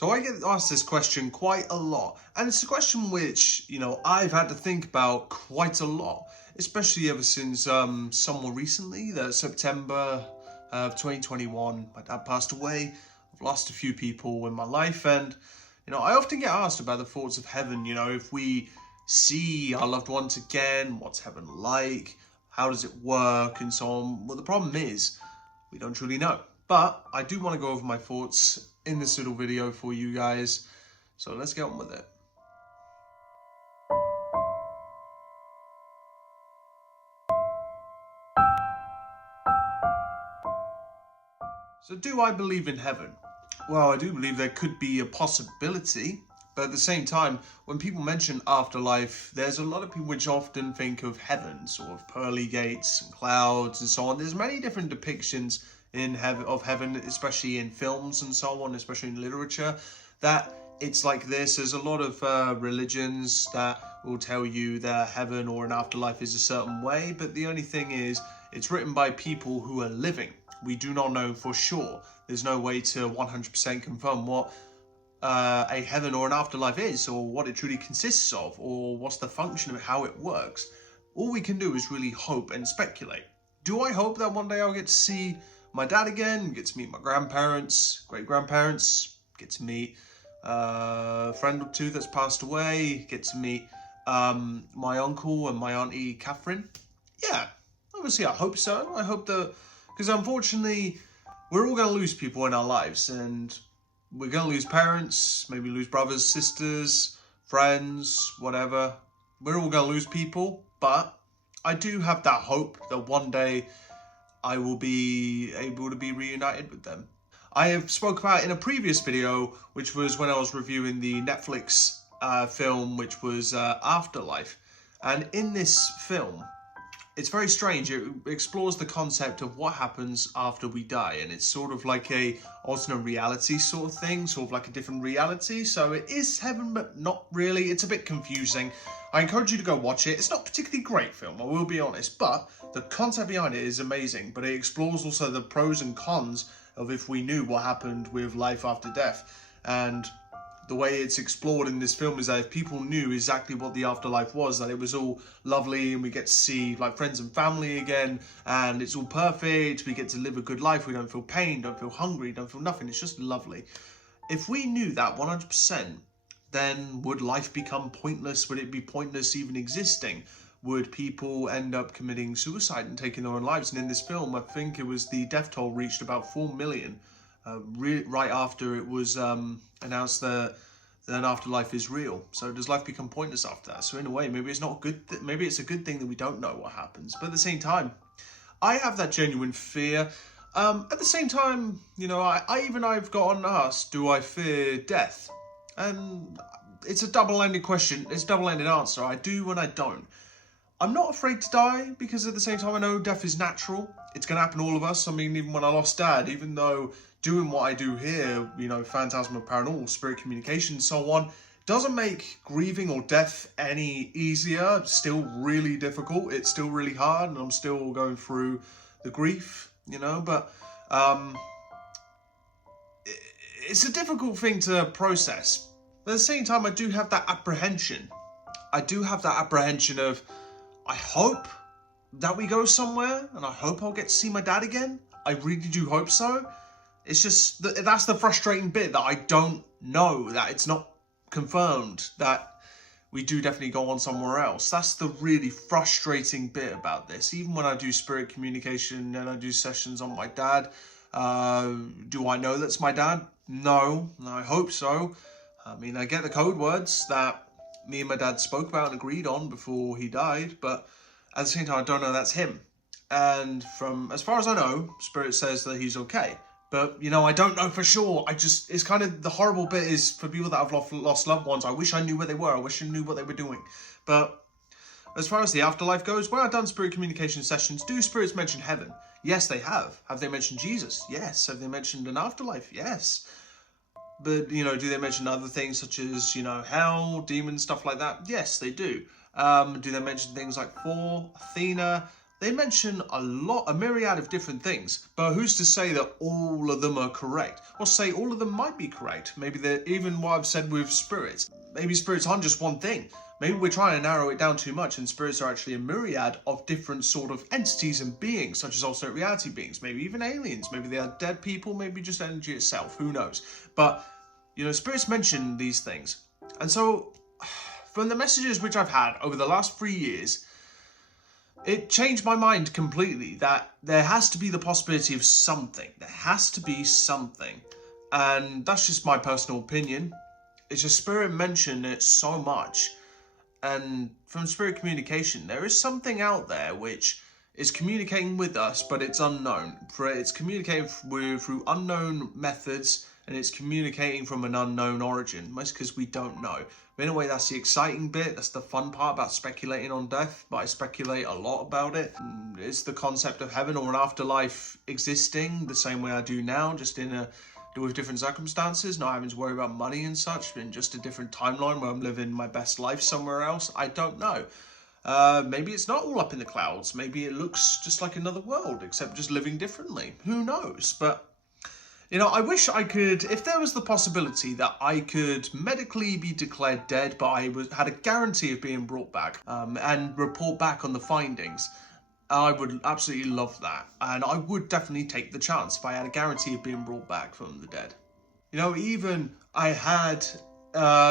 So I get asked this question quite a lot, and it's a question which, I've had to think about quite a lot, especially ever since somewhat recently, that September of 2021, my dad passed away. I've lost a few people in my life, and, I often get asked about the thoughts of heaven, if we see our loved ones again, what's heaven like, how does it work, and so on. Well, the problem is, we don't truly know. But I do want to go over my thoughts in this little video for you guys. So let's get on with it. So do I believe in heaven? Well, I do believe there could be a possibility. But at the same time, when people mention afterlife, there's a lot of people which often think of heaven, sort of pearly gates and clouds and so on. There's many different depictions of heaven, especially in films and so on, especially in literature, that it's like this. There's a lot of religions that will tell you that heaven or an afterlife is a certain way, but the only thing is, it's written by people who are living. We do not know for sure. There's no way to 100% confirm what a heaven or an afterlife is, or what it truly consists of, or what's the function of how it works. All we can do is really hope and speculate. Do I hope that one day I'll get to see my dad again, get to meet my grandparents, great-grandparents, get to meet a friend or two that's passed away, get to meet my uncle and my auntie Catherine? Yeah, obviously I hope so. I hope that, because unfortunately we're all going to lose people in our lives, and we're going to lose parents, maybe lose brothers, sisters, friends, whatever. We're all going to lose people, but I do have that hope that one day I will be able to be reunited with them. I have spoke about in a previous video, which was when I was reviewing the Netflix film, which was Afterlife. And in this film, it's very strange. It explores the concept of what happens after we die, and it's sort of like a alternate reality sort of thing, sort of like a different reality. So it is heaven, but not really. It's a bit confusing. I encourage you to go watch it. It's not a particularly great film, I will be honest, but the concept behind it is amazing. But it explores also the pros and cons of if we knew what happened with life after death. And the way it's explored in this film is that if people knew exactly what the afterlife was, that it was all lovely and we get to see like friends and family again, and it's all perfect, we get to live a good life, we don't feel pain, don't feel hungry, don't feel nothing, it's just lovely. If we knew that 100%, then would life become pointless? Would it be pointless even existing? Would people end up committing suicide and taking their own lives? And in this film, I think it was the death toll reached about 4 million. Right after it was announced that an afterlife is real. So does life become pointless after that? So in a way, maybe it's not good. Maybe it's a good thing that we don't know what happens. But at the same time, I have that genuine fear. At the same time, I've gotten asked, do I fear death? And it's a double-ended question. It's a double-ended answer. I do and I don't. I'm not afraid to die, because at the same time I know death is natural. It's going to happen to all of us. I mean, even when I lost Dad, even though doing what I do here, Phantasmal Paranormal, spirit communication, so on, doesn't make grieving or death any easier. It's still really difficult. It's still really hard, and I'm still going through the grief, but it's a difficult thing to process. But at the same time, I do have that apprehension. I do have that apprehension of, I hope that we go somewhere, and I hope I'll get to see my dad again. I really do hope so. It's just, that's the frustrating bit, that I don't know, that it's not confirmed that we do definitely go on somewhere else. That's the really frustrating bit about this. Even when I do spirit communication and I do sessions on my dad, do I know that's my dad? No, I hope so. I mean, I get the code words that me and my dad spoke about and agreed on before he died, but at the same time, I don't know that's him. And from as far as I know, Spirit says that he's okay. But, I don't know for sure. It's kind of, the horrible bit is for people that have lost loved ones, I wish I knew where they were. I wish I knew what they were doing. But as far as the afterlife goes, when I've done spirit communication sessions, do spirits mention heaven? Yes, they have. Have they mentioned Jesus? Yes. Have they mentioned an afterlife? Yes. But, do they mention other things such as, hell, demons, stuff like that? Yes, they do. Do they mention things like Thor, Athena, they mention a myriad of different things, but who's to say that all of them are correct? Well, say all of them might be correct. Maybe they're, even what I've said with spirits, maybe spirits aren't just one thing. Maybe we're trying to narrow it down too much, and spirits are actually a myriad of different sort of entities and beings, such as alternate reality beings, maybe even aliens, maybe they are dead people, maybe just energy itself, who knows. But, you know, spirits mention these things. And so, from the messages which I've had over the last 3 years, it changed my mind completely that there has to be the possibility of something. There has to be something. And that's just my personal opinion. It's just spirit mentioned it so much. And from spirit communication, there is something out there which is communicating with us, but it's unknown. It's communicating through unknown methods, and it's communicating from an unknown origin, most because we don't know. But in a way, that's the exciting bit. That's the fun part about speculating on death, but I speculate a lot about it. Is the concept of heaven or an afterlife existing the same way I do now, just with different circumstances, not having to worry about money and such, in just a different timeline where I'm living my best life somewhere else? I don't know. Maybe it's not all up in the clouds. Maybe it looks just like another world, except just living differently. Who knows? But, you know, I wish I could, if there was the possibility that I could medically be declared dead, but I had a guarantee of being brought back, and report back on the findings, I would absolutely love that. And I would definitely take the chance if I had a guarantee of being brought back from the dead. You know, even I had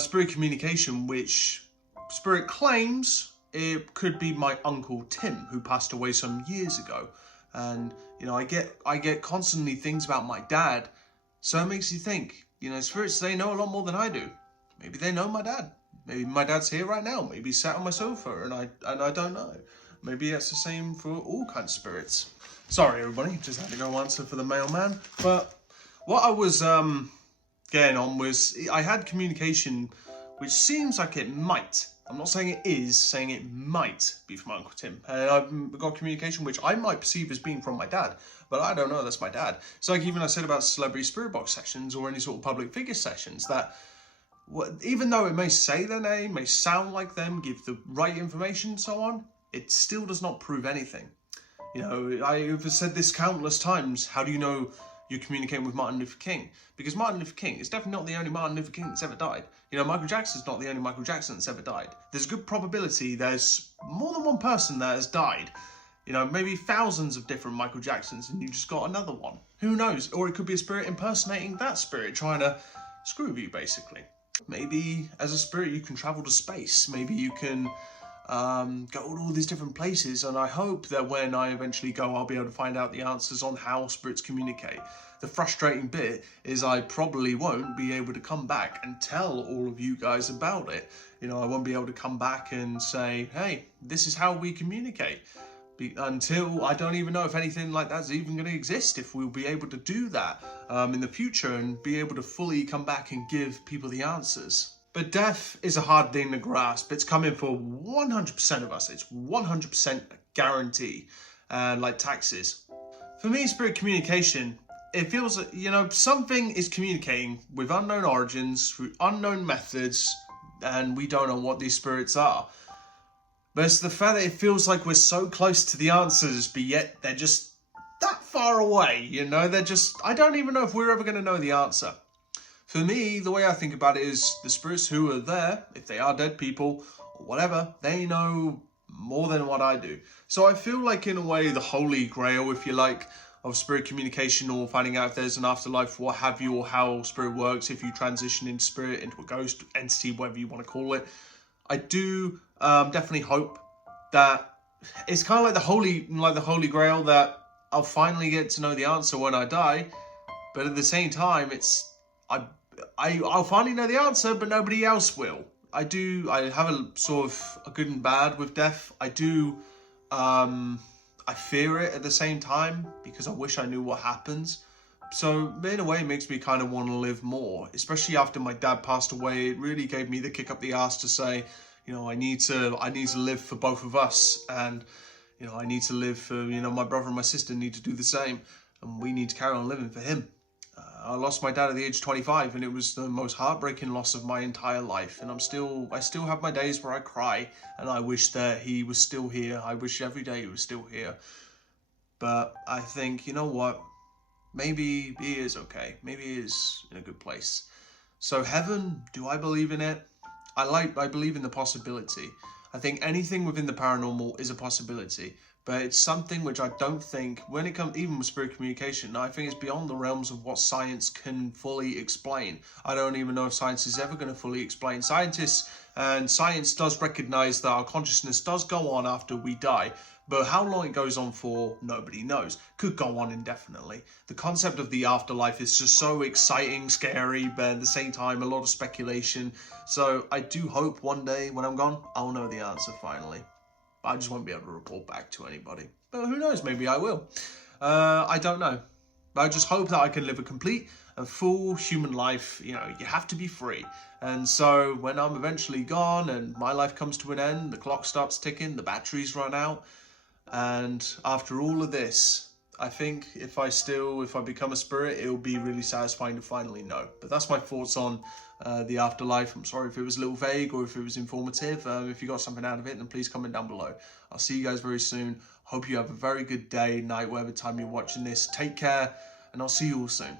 spirit communication, which spirit claims it could be my Uncle Tim, who passed away some years ago. And, you know, I get constantly things about my dad. So it makes you think, you know, spirits, they know a lot more than I do. Maybe they know my dad. Maybe my dad's here right now. Maybe he's sat on my sofa and I don't know. Maybe it's the same for all kinds of spirits. Sorry, everybody, just had to go answer for the mailman. But what I was getting on was I had communication which seems like it might. I'm not saying it is, saying it might be from Uncle Tim. And I've got communication which I might perceive as being from my dad, but I don't know that's my dad. So like even I said about celebrity spirit box sessions or any sort of public figure sessions, that even though it may say their name, may sound like them, give the right information and so on, it still does not prove anything. You know, I've said this countless times. How do you know you're communicating with Martin Luther King? Because Martin Luther King is definitely not the only Martin Luther King that's ever died. You know, Michael Jackson's not the only Michael Jackson that's ever died. There's a good probability there's more than one person that has died. You know, maybe thousands of different Michael Jacksons, and you just got another one. Who knows? Or it could be a spirit impersonating that spirit, trying to screw with you, basically. Maybe as a spirit you can travel to space. Maybe you can go to all these different places, and I hope that when I eventually go, I'll be able to find out the answers on how spirits communicate. The frustrating bit is I probably won't be able to come back and tell all of you guys about it. You know, I won't be able to come back and say, hey, this is how we communicate. Until I don't even know if anything like that's even going to exist, if we'll be able to do that in the future and be able to fully come back and give people the answers. But death is a hard thing to grasp. It's coming for 100% of us. It's 100% guarantee, like taxes. For me, spirit communication, it feels like, you know, something is communicating with unknown origins, through unknown methods, and we don't know what these spirits are. But it's the fact that it feels like we're so close to the answers, but yet they're just that far away, you know? They're just, I don't even know if we're ever going to know the answer. For me, the way I think about it is the spirits who are there, if they are dead people or whatever, they know more than what I do. So I feel like, in a way, the holy grail, if you like, of spirit communication or finding out if there's an afterlife, what have you, or how spirit works, if you transition into spirit, into a ghost entity, whatever you want to call it. I do definitely hope that it's kind of like the holy grail, that I'll finally get to know the answer when I die. But at the same time, it's I'll finally know the answer, but nobody else will. I have a sort of a good and bad with death. I fear it at the same time, because I wish I knew what happens. So in a way, it makes me kind of want to live more, especially after my dad passed away. It really gave me the kick up the ass to say, you know, I need to live for both of us, and, you know, I need to live for, you know, my brother and my sister need to do the same, and we need to carry on living for him. I lost my dad at the age of 25, and it was the most heartbreaking loss of my entire life. And I still have my days where I cry, and I wish that he was still here. I wish every day he was still here. But I think, you know what? Maybe he is okay. Maybe he is in a good place. So heaven, do I believe in it? I believe in the possibility. I think anything within the paranormal is a possibility, but it's something which I don't think, when it comes, even with spirit communication, I think it's beyond the realms of what science can fully explain. I don't even know if science is ever going to fully explain. Science does recognize that our consciousness does go on after we die, but how long it goes on for, nobody knows. Could go on indefinitely. The concept of the afterlife is just so exciting, scary, but at the same time, a lot of speculation. So I do hope one day when I'm gone, I'll know the answer finally. I just won't be able to report back to anybody. But who knows, maybe I will. I don't know. I just hope that I can live a complete and full human life. You know, you have to be free. And so when I'm eventually gone and my life comes to an end, the clock starts ticking, the batteries run out. And after all of this, I think if I become a spirit, it'll be really satisfying to finally know. But that's my thoughts on the afterlife. I'm sorry if it was a little vague or if it was informative. If you got something out of it, then please comment down below. I'll see you guys very soon. Hope you have a very good day, night, whatever time you're watching this. Take care, and I'll see you all soon.